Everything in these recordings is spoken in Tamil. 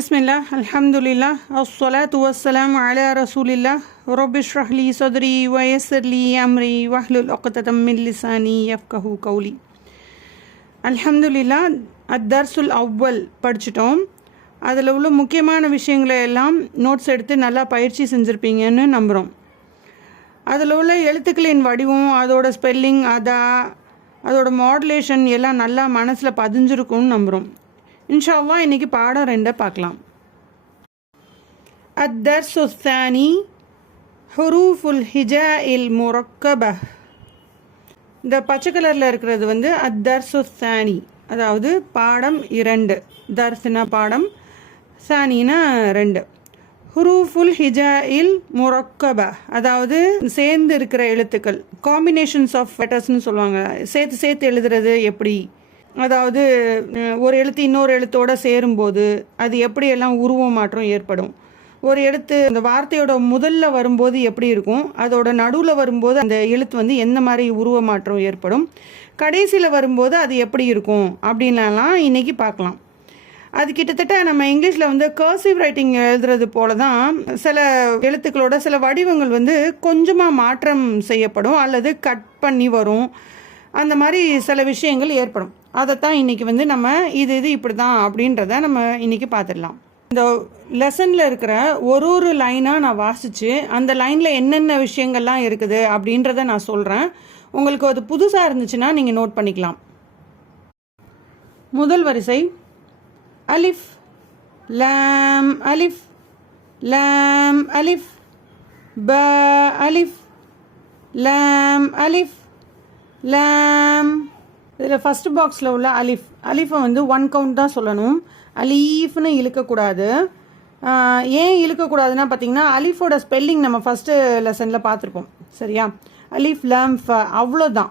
பிஸ்மில்லா அல்ஹம்துலில்லா அஸ்ஸலாத்து வஸ்ஸலாம் அலா ரசூலில்லா ரொபிஷ்ரஹ்லி சதுரி வயசர்லி அம்ரி வஹ்லுல் ஒக்கத்தம் மில்லிசானி எஃப்கஹூ கௌலி அல்ஹம்துலில்லா அத்தர்சுல் அவ்வல் படிச்சிட்டோம். அதில் உள்ள முக்கியமான விஷயங்களை எல்லாம் நோட்ஸ் எடுத்து நல்லா பயிற்சி செஞ்சுருப்பீங்கன்னு நம்புகிறோம் அதில் உள்ள எழுத்துக்களின் வடிவம் அதோட ஸ்பெல்லிங் அதா அதோட மாடுலேஷன் எல்லாம் நல்லா மனசில் பதிஞ்சிருக்கும்னு நம்புகிறோம் இன்ஷால்லா இன்னைக்கு பாடம் ரெண்டை பார்க்கலாம். அத்தர் சுஸ்தானி ஹுரூஃபுல் ஹிஜா இல் முரக்கப இந்த பச்சை கலரில் இருக்கிறது வந்து அத்தர் சுஸ்தானி அதாவது பாடம் இரண்டு. தர்ஸ்னா பாடம் சானினா ரெண்டு. ஹுரூஃபுல் ஹிஜா இல் முரக்கப அதாவது சேர்ந்து இருக்கிற எழுத்துக்கள் காம்பினேஷன்ஸ் ஆஃப் லெட்டர்ஸ்னு சொல்லுவாங்க. சேர்த்து சேர்த்து எழுதுறது எப்படி? அதாவது ஒரு எழுத்து இன்னொரு எழுத்தோட சேரும்போது அது எப்படியெல்லாம் உருவ மாற்றம் ஏற்படும்? ஒரு எழுத்து அந்த வார்த்தையோட முதல்ல வரும்போது எப்படி இருக்கும்? அதோட நடுவில் வரும்போது அந்த எழுத்து வந்து எந்த மாதிரி உருவ மாற்றம் ஏற்படும்? கடைசியில் வரும்போது அது எப்படி இருக்கும்? அப்படின்லாம் இன்னைக்கு பார்க்கலாம். அது கிட்டத்தட்ட நம்ம இங்கிலீஷில் வந்து கர்சிவ் ரைட்டிங் எழுதுறது போல தான் சில எழுத்துக்களோட சில வடிவங்கள் வந்து கொஞ்சமாக மாற்றம் செய்யப்படும் அல்லது கட் பண்ணி வரும். அந்த மாதிரி சில விஷயங்கள் ஏற்படும். அதைத்தான் இன்னைக்கு வந்து நம்ம இது இது இப்படி தான் அப்படின்றத நம்ம இன்னைக்கு பார்த்துடலாம். இந்த லெசனில் இருக்கிற ஒரு ஒரு லைனாக நான் வாசித்து அந்த லைனில் என்னென்ன விஷயங்கள்லாம் இருக்குது அப்படின்றத நான் சொல்கிறேன் உங்களுக்கு அது புதுசாக இருந்துச்சுன்னா நீங்கள் நோட் பண்ணிக்கலாம். முதல் வரிசை அலிஃப் லாம் அலிஃப் லாம் அலிஃப் ப அலிஃப் லாம் அலிஃப் லாம். இதில் ஃபஸ்ட் பாக்ஸில் உள்ள அலிஃப். அலிஃபை வந்து ஒன் கவுண்ட் தான் சொல்லணும். அலீஃப்னு இழுக்கக்கூடாது. ஏன் இழுக்கக்கூடாதுன்னா பார்த்தீங்கன்னா அலிஃபோட ஸ்பெல்லிங் நம்ம ஃபஸ்ட்டு லெசனில் பார்த்துருப்போம். சரியா? அலிஃப் லேம் ஃப அவ்வளோதான்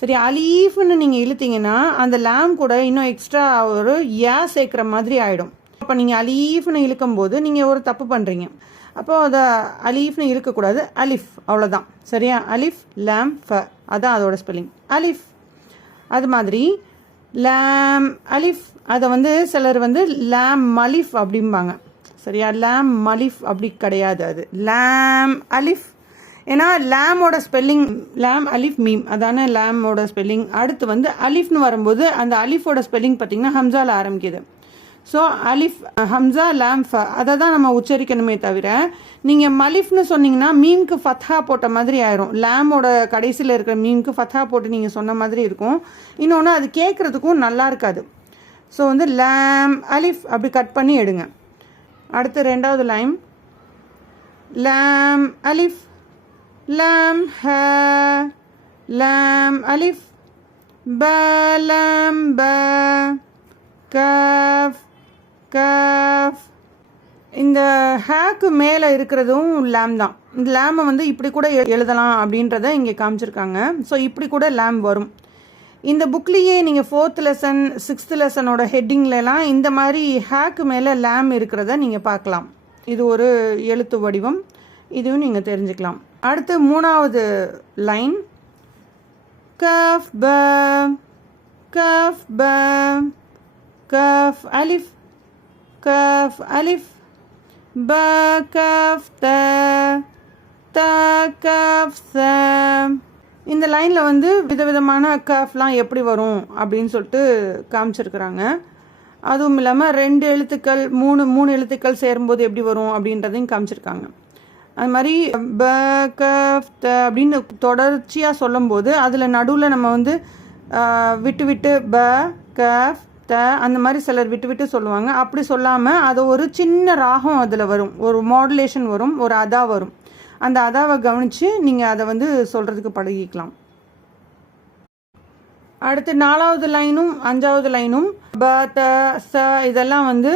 சரி அலீஃப்னு நீங்கள் இழுத்தீங்கன்னா அந்த லேம் கூட இன்னும் எக்ஸ்ட்ரா ஒரு ஏ சேர்க்குற மாதிரி ஆகிடும் அப்போ நீங்கள் அலீஃப்னு இழுக்கும்போது நீங்கள் ஒரு தப்பு பண்ணுறீங்க அப்போ அதை அலீஃப்னு இழுக்கக்கூடாது. அலிஃப் அவ்வளோதான் சரியா? அலிஃப் லேம் ஃப அதான் அதோட ஸ்பெல்லிங் அலிஃப் அது மாதிரி லேம் அலிஃப் அதை வந்து சிலர் வந்து லேம் மலிஃப் அப்படிம்பாங்க. சரியா? லேம் மலிஃப் அப்படி கிடையாது அது. லேம் அலிஃப் ஏன்னா லேமோட ஸ்பெல்லிங் லேம் அலிஃப் மீம் அதான லேமோட ஸ்பெல்லிங் அடுத்து வந்து அலிஃப்னு வரும்போது அந்த அலிஃபோட ஸ்பெல்லிங் பார்த்தீங்கன்னா ஹம்சாவில் ஆரம்பிக்குது. ஸோ அலிஃப் ஹம்சா லாம் அதை தான் நம்ம உச்சரிக்கணுமே தவிர நீங்கள் மலிஃப்னு சொன்னீங்கன்னா மீம்க்கு ஃபத்ஹா போட்ட மாதிரி ஆயிரும். லேமோட கடைசியில் இருக்கிற மீம்க்கு ஃபத்ஹா போட்டு நீங்கள் சொன்ன மாதிரி இருக்கும். இன்னொன்று அது கேட்குறதுக்கும் நல்லா இருக்காது. ஸோ வந்து லேம் அலிஃப் அப்படி கட் பண்ணி எடுங்க. அடுத்து ரெண்டாவது லைன். லேம் அலிஃப். லேம் ஹ. லேம் அலிஃப். ப லேம் ப. கஃப். கஃப் இந்த ஹேக்கு மேலே இருக்கிறதும் லேம் தான். இந்த லேமை வந்து இப்படி கூட எழுதலாம் அப்படின்றத இங்கே காமிச்சிருக்காங்க. ஸோ இப்படி கூட லேம் வரும். இந்த புக்லேயே நீங்கள் ஃபோர்த் லெசன் சிக்ஸ்த் லெசனோட ஹெட்டிங்லலாம் இந்த மாதிரி ஹேக்கு மேலே லேம் இருக்கிறத நீங்கள் பார்க்கலாம். இது ஒரு எழுத்து வடிவம். இதுவும் நீங்கள் தெரிஞ்சுக்கலாம். அடுத்து மூணாவது லைன் கஃப் ப கஃப் ப கஃப் அலிஃப். கஃப் அலிஃப் ப கஃப் த த கஃப் ச இந்த லைனில் வந்து விதவிதமான கஃப்லாம் எப்படி வரும் அப்படின்னு சொல்லிட்டு காமிச்சிருக்கிறாங்க. அதுவும் இல்லாமல் ரெண்டு எழுத்துக்கள் மூணு மூணு எழுத்துக்கள் சேரும்போது எப்படி வரும் அப்படின்றதையும் காமிச்சிருக்காங்க. அது மாதிரி ப கஃப் த அப்படின்னு தொடர்ச்சியாக சொல்லும்போது அதில் நடுவில் நம்ம வந்து விட்டு விட்டு ப கஃப் த அந்த மாதிரி சிலர் விட்டு விட்டு சொல்லுவாங்க. அப்படி சொல்லாமல் அது ஒரு சின்ன ராகம் அதில் வரும். ஒரு மாடுலேஷன் வரும் ஒரு அதா வரும். அந்த அதாவை கவனித்து நீங்கள் அதை வந்து சொல்கிறதுக்கு பழகிக்கலாம். அடுத்து நாலாவது லைனும் அஞ்சாவது லைனும் ப த ச இதெல்லாம் வந்து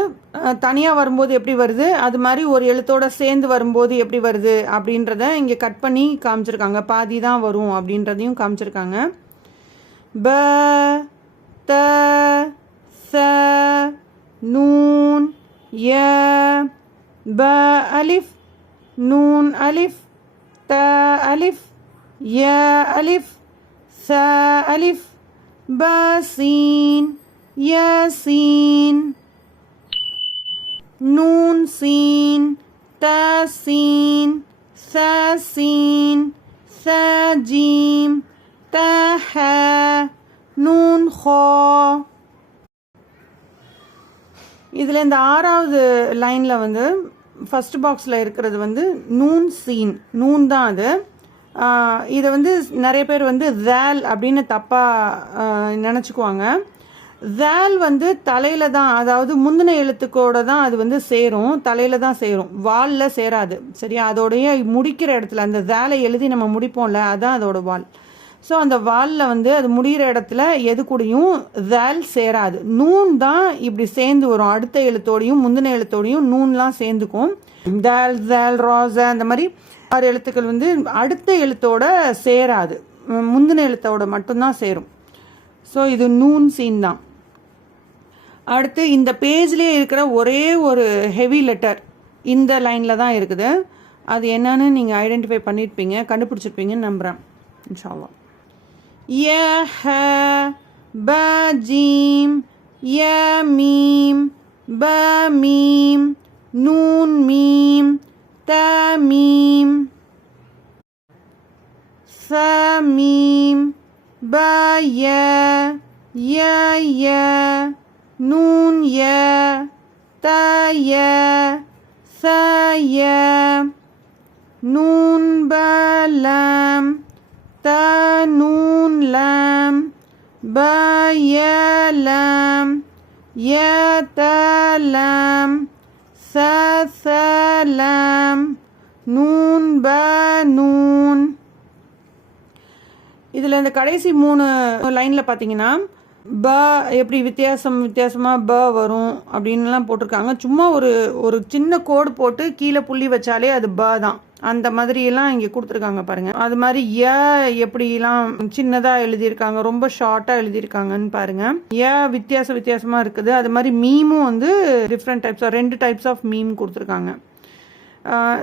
தனியாக வரும்போது எப்படி வருது? அது மாதிரி ஒரு எழுத்தோட சேர்ந்து வரும்போது எப்படி வருது? அப்படின்றத இங்கே கட் பண்ணி காமிச்சிருக்காங்க. பாதி தான் வரும் அப்படின்றதையும் காமிச்சிருக்காங்க. ப த ச நூன் ய ப அலிஃப் நூன் அலிஃப் த அலிஃப் ய அலிஃப் ச அலிஃப் ப சீன் ய சீன் நூன் சீன் த சீன் ச சீன் ச ஜீம் த ஹ நூன் ஹோ இதில் இந்த ஆறாவது லைனில் வந்து ஃபஸ்ட் பாக்ஸில் இருக்கிறது வந்து நூன் சீன் நூன் தான் அது. இதை வந்து நிறைய பேர் வந்து தேல் அப்படின்னு தப்பாக நினச்சிக்குவாங்க. தேல் வந்து தலையில் தான் அதாவது முந்தின எழுத்துக்கோட தான் அது வந்து சேரும். தலையில் தான் சேரும். வாலில் சேராது. சரியா? அதோடைய முடிக்கிற இடத்துல அந்த தேலை எழுதி நம்ம முடிப்போம்ல அதுதான் அதோட வால். ஸோ அந்த வாலில் வந்து அது முடிகிற இடத்துல எது கூடயும் வேல் சேராது. நூன் தான் இப்படி சேர்ந்து வரும். அடுத்த எழுத்தோடையும் முந்தின எழுத்தோடையும் நூன்லாம் சேர்ந்துக்கும். தால் ஜேல் ராச அந்த மாதிரி ஆறு எழுத்துக்கள் வந்து அடுத்த எழுத்தோட சேராது. முந்தின எழுத்தோட மட்டும்தான் சேரும். ஸோ இது நூன் சீன் தான். அடுத்து இந்த பேஜ்லேயே இருக்கிற ஒரே ஒரு ஹெவி லெட்டர் இந்த லைனில் தான் இருக்குது. அது என்னன்னு நீங்கள் ஐடென்டிஃபை பண்ணியிருப்பீங்க கண்டுபிடிச்சிருப்பீங்கன்னு நம்புகிறேன் இன்ஷால்லா यह बजीम यमीम बमीम नून मीम तमीम समीम बय य नून य तय सय नून बलम த நூன் லம் ப ய லம் த லம் ச ச லம் நூன் ப நூன் இதில் இந்த கடைசி மூணு லைனில் பார்த்தீங்கன்னா ப எப்படி வித்தியாசம் வித்தியாசமாக ப வரும் அப்படின்லாம் போட்டிருக்காங்க. சும்மா ஒரு ஒரு சின்ன கோடு போட்டு கீழே புள்ளி வச்சாலே அது ப தான். அந்த மாதிரியெல்லாம் இங்கே கொடுத்துருக்காங்க பாருங்க. அது மாதிரி ய எப்படிலாம் சின்னதாக எழுதியிருக்காங்க ரொம்ப ஷார்ட்டாக எழுதியிருக்காங்கன்னு பாருங்க. ய வித்தியாச வித்தியாசமாக இருக்குது. அது மாதிரி மீமும் வந்து டிஃப்ரெண்ட் டைப்ஸ் ரெண்டு டைப்ஸ் ஆஃப் மீம் கொடுத்துருக்காங்க.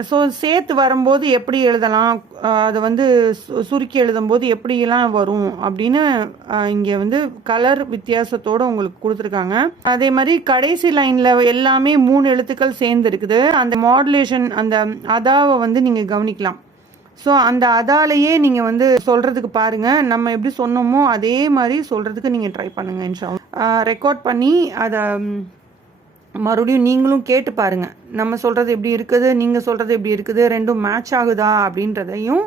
ஸோ சேர்த்து வரும்போது எப்படி எழுதலாம்? அதை வந்து சு- சுருக்கி எழுதும்போது எப்படியெல்லாம் வரும்? அப்படின்னு இங்கே வந்து கலர் வித்தியாசத்தோடு உங்களுக்கு கொடுத்துருக்காங்க. அதே மாதிரி கடைசி லைனில் எல்லாமே மூணு எழுத்துக்கள் சேர்ந்து இருக்குது அந்த மாடுலேஷன் அந்த அதாவை வந்து நீங்கள் கவனிக்கலாம். ஸோ அந்த அதாலேயே நீங்கள் வந்து சொல்கிறதுக்கு பாருங்கள் நம்ம எப்படி சொன்னோமோ அதே மாதிரி சொல்கிறதுக்கு நீங்கள் ட்ரை பண்ணுங்கள் இன்ஷா ரெக்கார்ட் பண்ணி அதை மறுபடியும் நீங்களும் கேட்டு பாருங்கள் நம்ம சொல்கிறது எப்படி இருக்குது நீங்கள் சொல்கிறது எப்படி இருக்குது ரெண்டும் மேட்ச் ஆகுதா அப்படின்றதையும்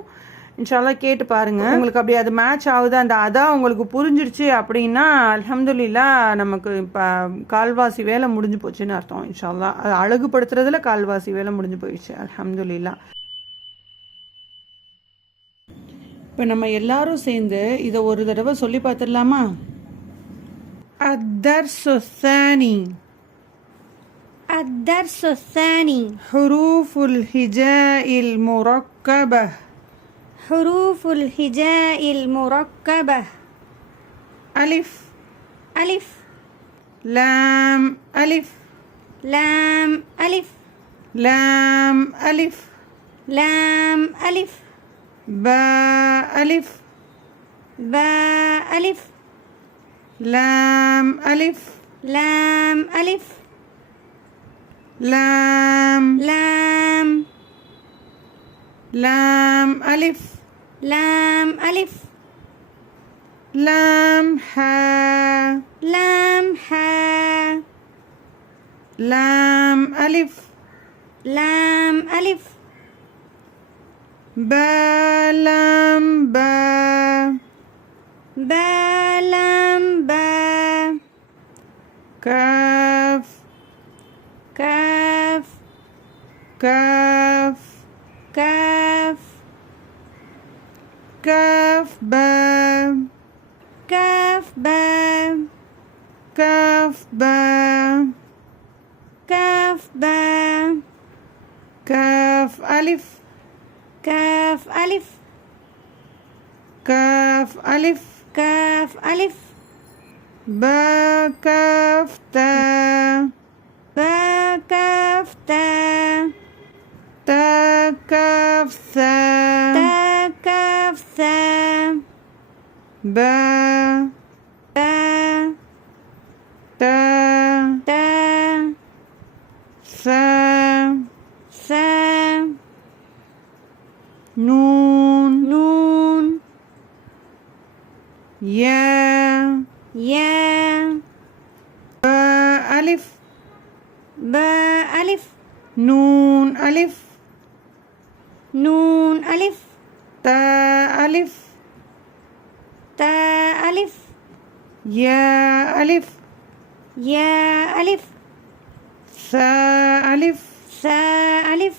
இன்ஷால்லா கேட்டு பாருங்கள் உங்களுக்கு அப்படி அது மேட்ச் ஆகுது அந்த அதான் உங்களுக்கு புரிஞ்சிருச்சு அப்படின்னா அலமதுல்லா நமக்கு இப்போ கால்வாசி வேலை முடிஞ்சு போச்சுன்னு அர்த்தம் இன்ஷால்லா அது அழகுபடுத்துறதுல கால்வாசி வேலை முடிஞ்சு போயிடுச்சு அலமதுல்லா இப்போ நம்ம எல்லாரும் சேர்ந்து இதை ஒரு தடவை சொல்லி பார்த்துடலாமா? அத்தர்சு சொசானி الدرس الثاني. حروف الهجاء المركبة. حروف الهجاء المركبة. ألف. ألف. لام. ألف. لام. ألف. لام. ألف. لام. ألف. باء. ألف. باء. ألف. لام. ألف. لام. ألف. لام لام لام ألف لام ألف لام حاء لام حاء لام ألف لام ألف باء لام باء باء لام باء كاف Kaf. Kaf. Kaf ba. Kaf ba. Kaf ba. Kaf ba. Kaf alif. Kaf alif. Kaf alif. Kaf alif. Ba kaf ta. Ba kaf ta кавса. Та кавса. Ба. Та. Та. Та. Са. Са. Нун. Нун. Я. يا ألف يا ألف ثا ألف سا ألف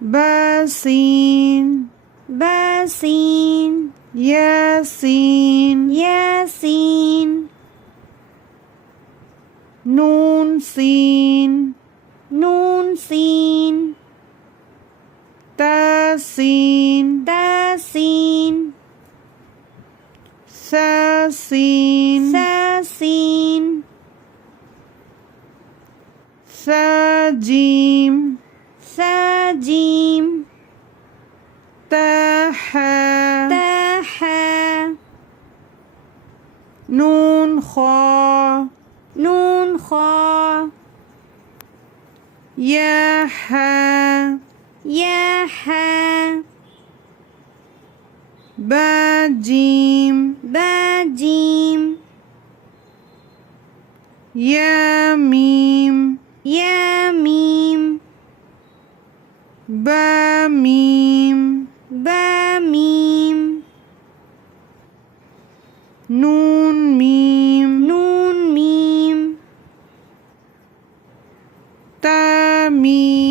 با سين با سين يا سين يا سين نون سين نون سين تا سين ساسين. ساسين. ساجيم. ساجيم. تاحا. تاحا. نون خا نون خا يا حا يا حا با. Bajim. Bajim. Yamim. Yamim. Bamim. Bamim. Nun mim. Nun mim. Tamim.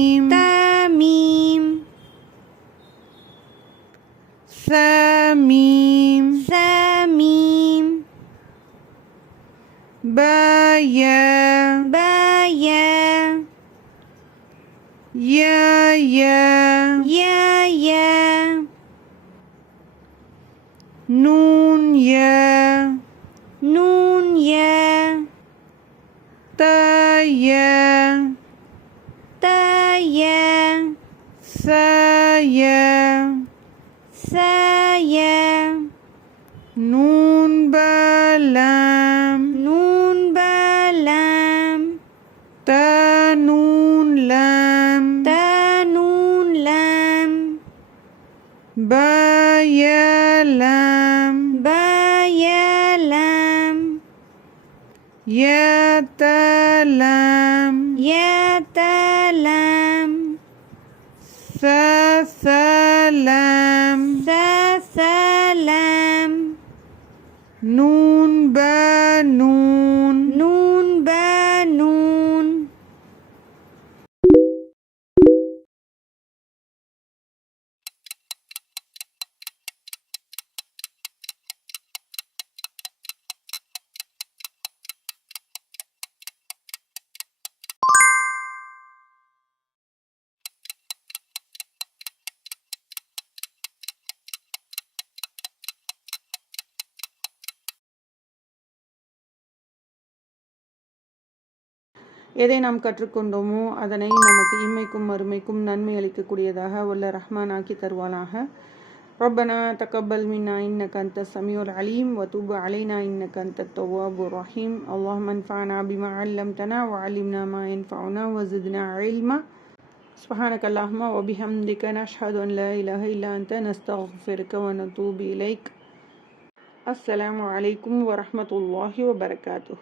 ye the ye sa ye sa ye nun balam nun balam ta nun lam ta nun lam ba ya lam ba ya lam ya ta talam. Ya talam. Sa salam. Sa salam. Nun எதை நாம் கற்றுக்கொண்டோமோ அதனை நமக்கு இம்மைக்கும் மறுமைக்கும் நன்மை அளிக்கக்கூடியதாக உள்ள ரஹ்மான் ஆக்கி தருவானாக ربنا تقبل منا إنك أنت السميع العليم وتوب علينا إنك أنت التواب الرحيم اللهم انفعنا بما علمتنا وعلمنا ما ينفعنا وزدنا علما سبحانك اللهم وبحمدك نشهد أن لا إله إلا أنت نستغفرك ونتوب إليك السلام عليكم ورحمة الله وبركاته